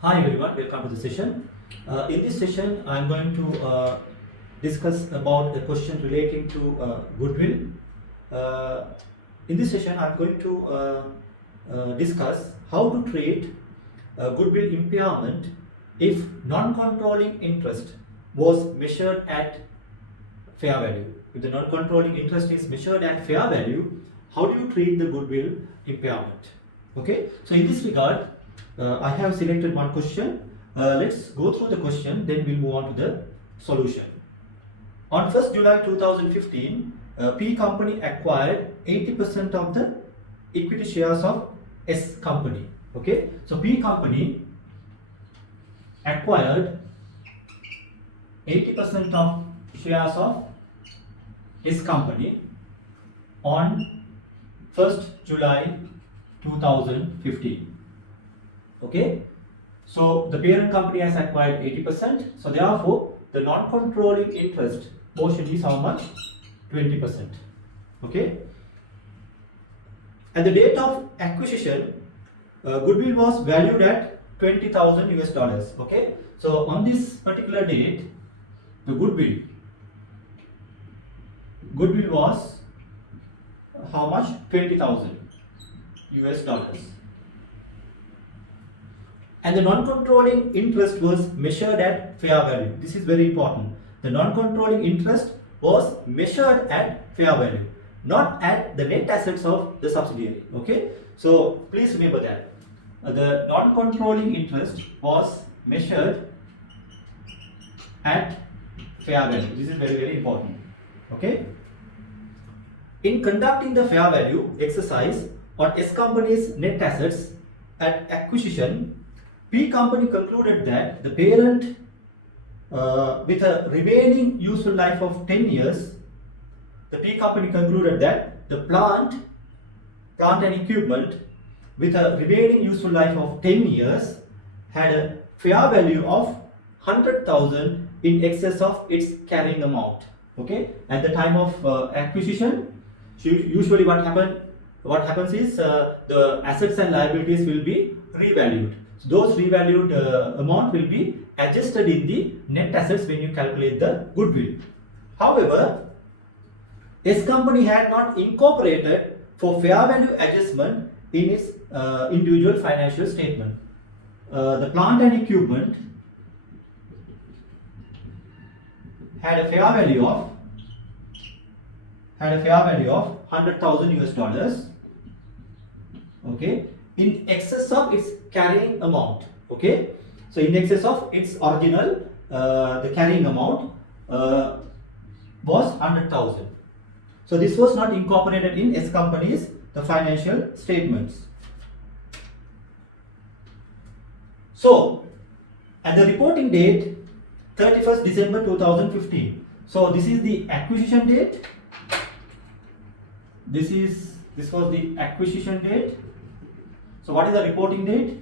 Hi everyone, welcome to the session. In this session, I am going to discuss about a question relating to goodwill. In this session, I am going to discuss how to treat goodwill impairment if non-controlling interest was measured at fair value. If the non-controlling interest is measured at fair value, how do you treat the goodwill impairment? Okay, so in this regard, I have selected one question. Let's go through the question, then we'll move on to the solution. On 1st July 2015, P company acquired 80% of the equity shares of S company. Okay, so P company acquired 80% of shares of S company on 1st July 2015. Okay, so the parent company has acquired 80%, so therefore the non-controlling interest portion is how much? 20%. Okay, at the date of acquisition, goodwill was valued at $20,000 US. Okay, so on this particular date, the goodwill was how much? $20,000 US. And the non-controlling interest was measured at fair value. This is very important. The non-controlling interest was measured at fair value, not at the net assets of the subsidiary. Okay, so please remember that the non-controlling interest was measured at fair value. This is very important. Okay, in conducting the fair value exercise on S company's net assets at acquisition, P company concluded that the parent, with a remaining useful life of 10 years, the P company concluded that the plant and equipment with a remaining useful life of 10 years had a fair value of 100,000 in excess of its carrying amount. Okay, at the time of acquisition, usually what happens is the assets and liabilities will be revalued. So those revalued amount will be adjusted in the net assets when you calculate the goodwill. However, S company had not incorporated for fair value adjustment in its individual financial statement. The plant and equipment had a fair value of $100,000 US. Okay, in excess of its carrying amount. Okay, so in excess of its original, the carrying amount was 100,000. So this was not incorporated in S company's the financial statements. So at the reporting date 31st December 2015. So this is the acquisition date. This was the acquisition date. So what is the reporting date?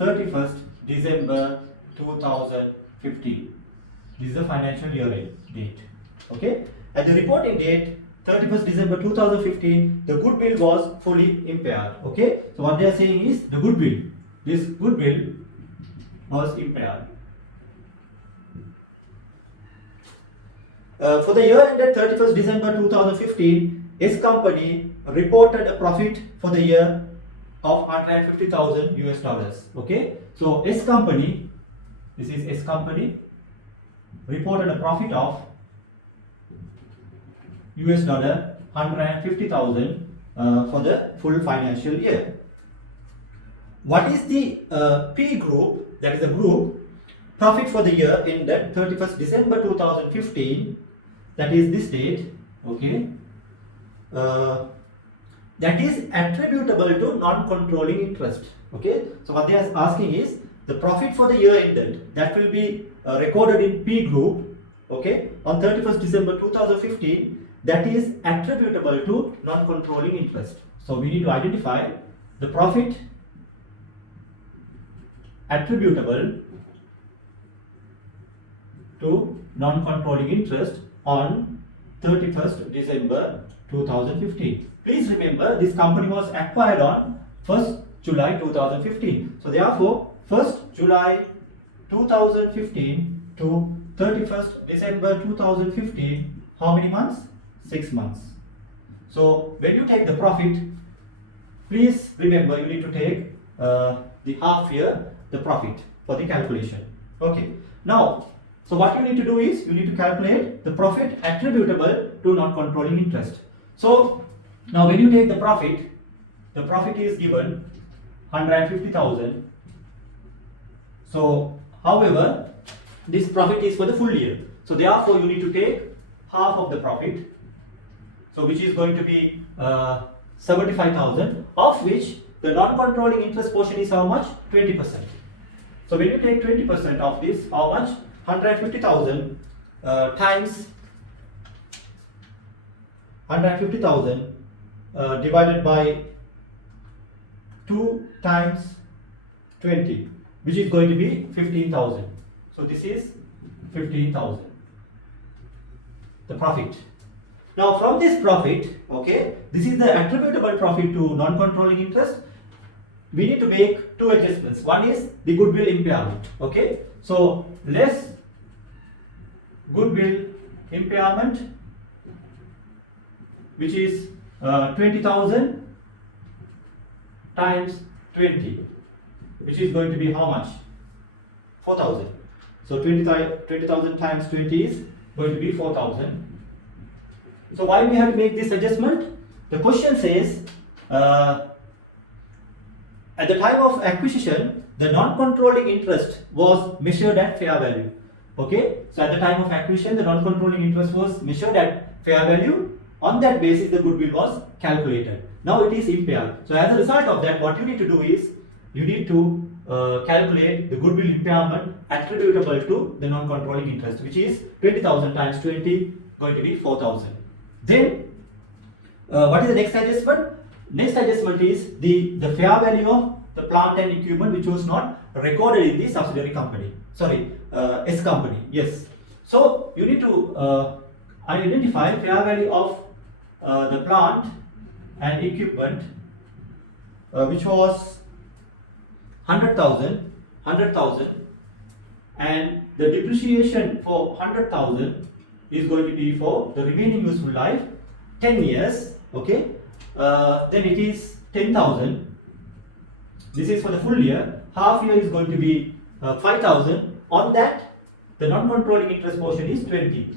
31st December 2015. This is the financial year end date. Okay. At the reporting date, 31st December 2015, the goodwill was fully impaired. Okay. So what they are saying is the goodwill. This goodwill was impaired. For the year ended 31st December 2015, S company reported a profit for the year of $150,000 US. Okay, so S company, this is S company, reported a profit of $150,000 for the full financial year. What is the P group? That is a group profit for the year ended 31st December 2015. That is this date. Okay. That is attributable to non-controlling interest. Okay, so what they are asking is the profit for the year ended that will be recorded in P group. Okay, on 31st December 2015, that is attributable to non-controlling interest. So we need to identify the profit attributable to non-controlling interest on 31st December 2015. Please remember, this company was acquired on 1st July 2015. So therefore, 1st July 2015 to 31st December 2015, how many months? 6 months. So when you take the profit, please remember you need to take the half year, the profit for the calculation. Okay. Now, so what you need to do is you need to calculate the profit attributable to non-controlling interest. So now when you take the profit is given 150,000. So however, this profit is for the full year. So therefore you need to take half of the profit. So which is going to be 75,000, of which the non-controlling interest portion is how much? 20%. So when you take 20% of this, how much? 150,000 times 150,000 divided by 2 times 20, which is going to be 15,000. So this is 15,000, the profit. Now from this profit, okay, this is the attributable profit to non-controlling interest. We need to make two adjustments. One is the goodwill impairment. Okay, so less goodwill impairment, which is 20,000 times 20, which is going to be how much? 4,000. So 20,000 times 20 is going to be 4,000. So why we have to make this adjustment? The question says at the time of acquisition, the non-controlling interest was measured at fair value. Okay, so at the time of acquisition, the non-controlling interest was measured at fair value. On that basis, the goodwill was calculated. Now it is impaired. So as a result of that, what you need to do is you need to calculate the goodwill impairment attributable to the non-controlling interest, which is 20,000 times 20, going to be 4,000. Then what is the next adjustment? Next adjustment is the fair value of the plant and equipment which was not recorded in the subsidiary company. Sorry, S company. Yes. So you need to identify fair value of the plant and equipment which was 100,000, and the depreciation for 100,000 is going to be for the remaining useful life 10 years. Okay, then it is 10,000. This is for the full year. Half year is going to be 5,000. On that, the non-controlling interest portion is 20.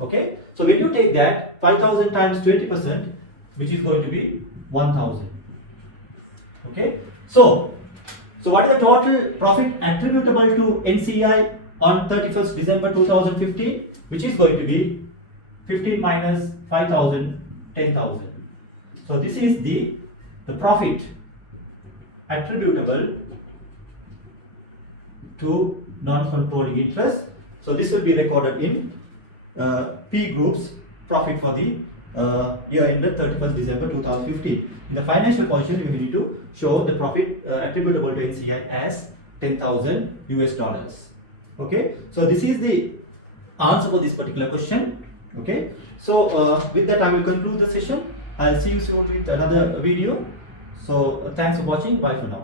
Okay, so when you take that 5,000 times 20%, which is going to be 1,000. Okay, so what is the total profit attributable to NCI on 31st December 2015, which is going to be 15 minus 5,000, 10,000. So this is the profit attributable to non-controlling interest. So this will be recorded in P group's profit for the year ended 31st December 2015. In the financial position, you need to show the profit attributable to NCI as $10,000 US. Okay, so this is the answer for this particular question. Okay, so with that I will conclude the session. I'll see you soon with another video. So thanks for watching. Bye for now.